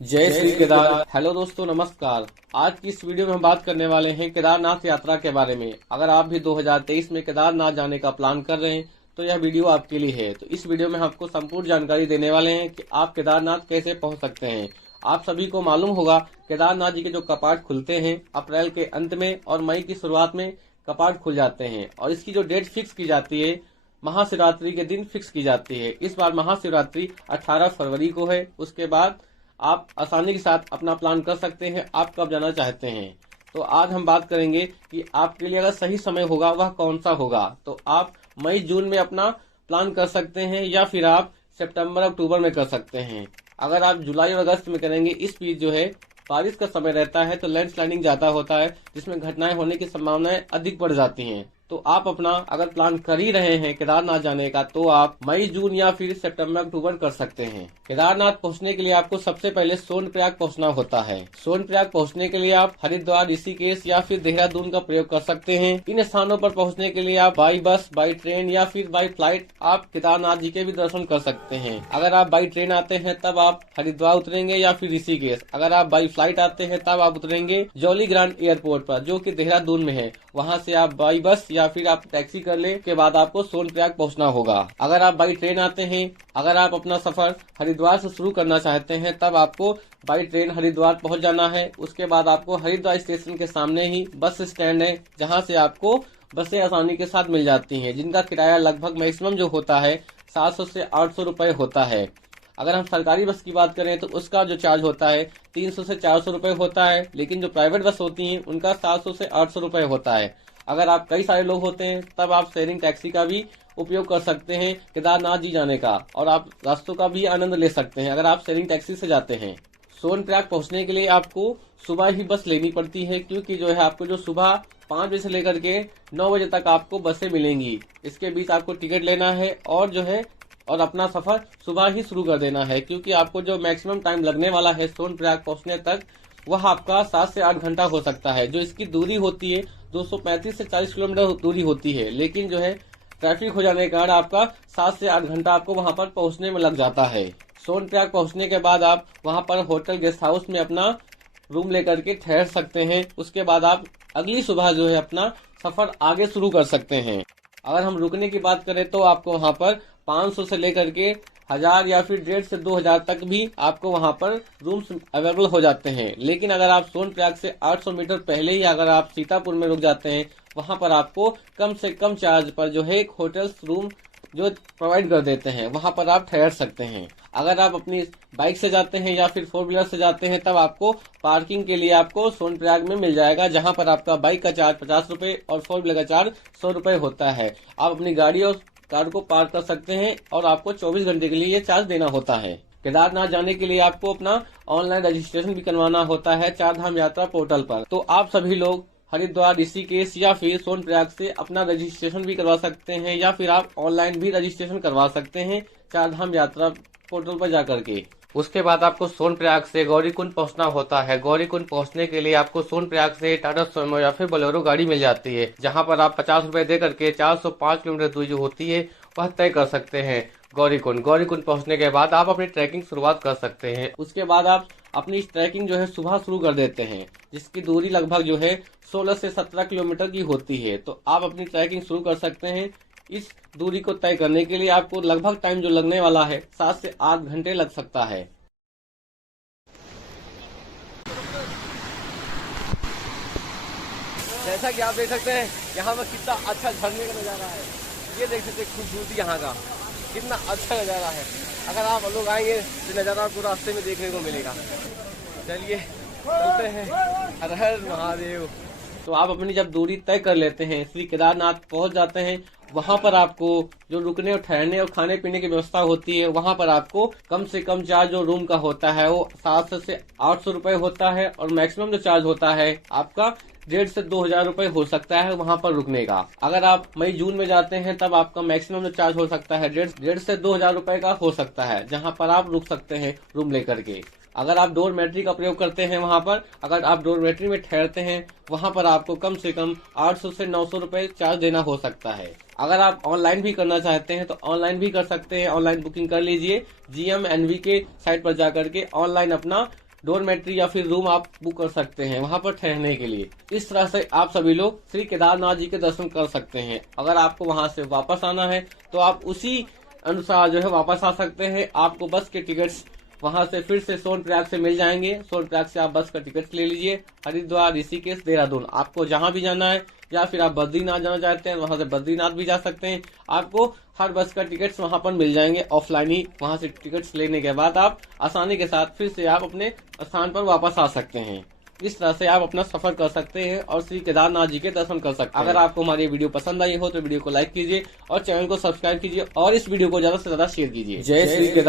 जय श्री केदार। हेलो दोस्तों, नमस्कार। आज की इस वीडियो में हम बात करने वाले हैं केदारनाथ यात्रा के बारे में। अगर आप भी 2023 में केदारनाथ जाने का प्लान कर रहे हैं तो यह वीडियो आपके लिए है। तो इस वीडियो में हम आपको संपूर्ण जानकारी देने वाले हैं कि आप केदारनाथ कैसे पहुंच सकते हैं। आप सभी को मालूम होगा केदारनाथ जी के जो कपाट खुलते हैं अप्रैल के अंत में और मई की शुरुआत में कपाट खुल जाते हैं और इसकी जो डेट फिक्स की जाती है महाशिवरात्रि के दिन फिक्स की जाती है। इस बार महाशिवरात्रि 18 फरवरी को है। उसके बाद आप आसानी के साथ अपना प्लान कर सकते हैं आप कब जाना चाहते हैं। तो आज हम बात करेंगे कि आपके लिए अगर सही समय होगा वह कौन सा होगा। तो आप मई जून में अपना प्लान कर सकते हैं या फिर आप सितंबर अक्टूबर में कर सकते हैं। अगर आप जुलाई और अगस्त में करेंगे इस बीच जो है बारिश का समय रहता है तो लैंडस्लाइडिंग ज्यादा होता है जिसमें घटनाएं होने की संभावनाएं अधिक बढ़ जाती हैं। तो आप अपना अगर प्लान कर ही रहे हैं केदारनाथ जाने का तो आप मई जून या फिर सितंबर अक्टूबर कर सकते हैं। केदारनाथ पहुंचने के लिए आपको सबसे पहले सोनप्रयाग पहुंचना होता है। सोनप्रयाग पहुंचने के लिए आप हरिद्वार, ऋषिकेश या फिर देहरादून का प्रयोग कर सकते हैं। इन स्थानों पर पहुंचने के लिए आप बाई बस, बाई ट्रेन या फिर बाई फ्लाइट आप केदारनाथ जी के भी दर्शन कर सकते हैं। अगर आप बाई ट्रेन आते हैं तब आप हरिद्वार उतरेंगे या फिर ऋषिकेश। अगर आप बाई फ्लाइट आते हैं तब आप उतरेंगे जौली ग्रांट एयरपोर्ट पर जो कि देहरादून में है। वहां से आप बाई बस या फिर आप टैक्सी कर ले के बाद आपको सोनप्रयाग पहुंचना होगा। अगर आप बाई ट्रेन आते हैं, अगर आप अपना सफर हरिद्वार से शुरू करना चाहते हैं तब आपको बाई ट्रेन हरिद्वार पहुंच जाना है। उसके बाद आपको हरिद्वार स्टेशन के सामने ही बस स्टैंड है जहां से आपको बसें आसानी के साथ मिल जाती हैं जिनका किराया लगभग मैक्सिमम जो होता है 700 से 800 रुपए होता है। अगर हम सरकारी बस की बात करें तो उसका जो चार्ज होता है 300 से 400 रुपए होता है, लेकिन जो प्राइवेट बस होती हैं उनका 700 से 800 रुपए होता है। अगर आप कई सारे लोग होते हैं तब आप शेयरिंग टैक्सी का भी उपयोग कर सकते हैं केदारनाथ जी जाने का और आप रास्तों का भी आनंद ले सकते हैं अगर आप शेयरिंग टैक्सी से जाते हैं। सोनप्रयाग पहुंचने के लिए आपको सुबह ही बस लेनी पड़ती है क्योंकि जो है आपको जो सुबह 5 बजे से लेकर के 9 बजे तक आपको बसें मिलेंगी। इसके बीच आपको टिकट लेना है और जो है और अपना सफर सुबह ही शुरू कर देना है क्योंकि आपको जो मैक्सिमम टाइम लगने वाला है सोनप्रयाग पहुंचने तक वह आपका 7 से 8 घंटा हो सकता है। जो इसकी दूरी होती है 235 से 40 किलोमीटर दूरी होती है, लेकिन जो है ट्रैफिक हो जाने के कारण आपका 7 से 8 घंटा आपको वहां पर पहुंचने में लग जाता है। सोनप्रयाग पहुंचने के बाद आप वहां पर होटल गेस्ट हाउस में अपना रूम लेकर के ठहर सकते हैं। उसके बाद आप अगली सुबह जो है अपना सफर आगे शुरू कर सकते हैं। अगर हम रुकने की बात करें तो आपको वहां पर 500 से लेकर के 1000 या फिर 1,500 से 2,000 तक भी आपको वहां पर रूम्स अवेलेबल हो जाते हैं। लेकिन अगर आप सोनप्रयाग से 800 मीटर पहले ही अगर आप सीतापुर में रुक जाते हैं वहां पर आपको कम से कम चार्ज पर जो है एक होटल रूम जो प्रोवाइड कर देते हैं वहां पर आप ठहर सकते हैं। अगर आप अपनी बाइक से जाते हैं या फिर 4 व्हीलर से जाते हैं तब आपको पार्किंग के लिए आपको सोनप्रयाग में मिल जाएगा जहां पर आपका बाइक का चार्ज 50 रुपए और 4 व्हीलर का चार्ज 100 रुपए होता है। आप अपनी गाड़ी और कार को पार्क कर सकते हैं और आपको 24 घंटे के लिए ये चार्ज देना होता है। केदारनाथ जाने के लिए आपको अपना ऑनलाइन रजिस्ट्रेशन भी करवाना होता है चारधाम यात्रा पोर्टल पर। तो आप सभी लोग हरिद्वार, ऋषिकेश या फिर सोनप्रयाग से अपना रजिस्ट्रेशन भी करवा सकते हैं या फिर आप ऑनलाइन भी रजिस्ट्रेशन करवा सकते हैं चारधाम यात्रा पोर्टल पर जाकर के। उसके बाद आपको सोनप्रयाग से गौरीकुंड पहुंचना होता है। गौरीकुंड पहुंचने के लिए आपको सोनप्रयाग से टाटा सुमो या फिर बोलेरो गाड़ी मिल जाती है जहां पर आप 50 रुपए दे करके 405 किलोमीटर दूरी जो होती है वह तय कर सकते हैं। गौरीकुंड पहुंचने के बाद आप अपनी ट्रैकिंग शुरुआत कर सकते हैं। उसके बाद आप अपनी ट्रैकिंग जो है सुबह शुरू कर देते हैं जिसकी दूरी लगभग जो है 16 से 17 किलोमीटर की होती है। तो आप अपनी ट्रैकिंग शुरू कर सकते हैं। इस दूरी को तय करने के लिए आपको लगभग टाइम जो लगने वाला है 7 से 8 घंटे लग सकता है। जैसा कि आप देख सकते हैं यहाँ पर कितना अच्छा झरने का नजारा है। ये देख सकते हैं खूबसूरती यहाँ का कितना अच्छा नजारा है। अगर आप लोग आएंगे तो नजारा आपको रास्ते में देखने को मिलेगा। चलिए चलते हैं। हर हर महादेव। तो आप अपनी जब दूरी तय कर लेते हैं श्री केदारनाथ पहुंच जाते हैं वहां पर आपको जो रुकने और ठहरने और खाने पीने की व्यवस्था होती है वहां पर आपको कम से कम चार्ज जो रूम का होता है वो 700 से 800 रुपए होता है और मैक्सिमम जो चार्ज होता है आपका 1,500 से 2,000 रुपए हो सकता है वहां पर रुकने का। अगर आप मई जून में जाते हैं तब आपका मैक्सिमम जो चार्ज हो सकता है 1,500 से 2,000 रुपए का हो सकता है जहां पर आप रुक सकते हैं रूम लेकर के। अगर आप डोरमेट्री का प्रयोग करते हैं वहां पर अगर आप डोरमेट्री में ठहरते हैं वहां पर आपको कम से कम 800 से 900 रुपए चार्ज देना हो सकता है। अगर आप ऑनलाइन भी करना चाहते हैं तो ऑनलाइन भी कर सकते हैं। ऑनलाइन बुकिंग कर लीजिए GMNV के साइट पर जाकर के ऑनलाइन अपना डोरमेट्री या फिर रूम आप बुक कर सकते हैं वहां पर ठहरने के लिए। इस तरह से आप सभी लोग श्री केदारनाथ जी के दर्शन कर सकते हैं। अगर आपको वहां से वापस आना है तो आप उसी अनुसार जो है वापस आ सकते हैं। आपको बस के टिकट्स वहां से फिर से सोनप्रयाग से मिल जाएंगे। सोनप्रयाग से आप बस का टिकट ले लीजिए। हरिद्वार, ऋषिकेश, देहरादून, आपको जहां भी जाना है, या फिर आप बद्रीनाथ जाना चाहते हैं वहां से बद्रीनाथ भी जा सकते हैं। आपको हर बस का टिकट्स वहां पर मिल जाएंगे ऑफलाइन ही। वहां से टिकट्स लेने के बाद आप आसानी के साथ फिर से आप अपने स्थान पर वापस आ सकते हैं। इस तरह से आप अपना सफर कर सकते हैं और श्री केदारनाथ जी के दर्शन कर सकते हैं। अगर आपको हमारी वीडियो पसंद आई हो तो वीडियो को लाइक कीजिए और चैनल को सब्सक्राइब कीजिए और इस वीडियो को ज्यादा से ज्यादा शेयर कीजिए। जय श्री केदार।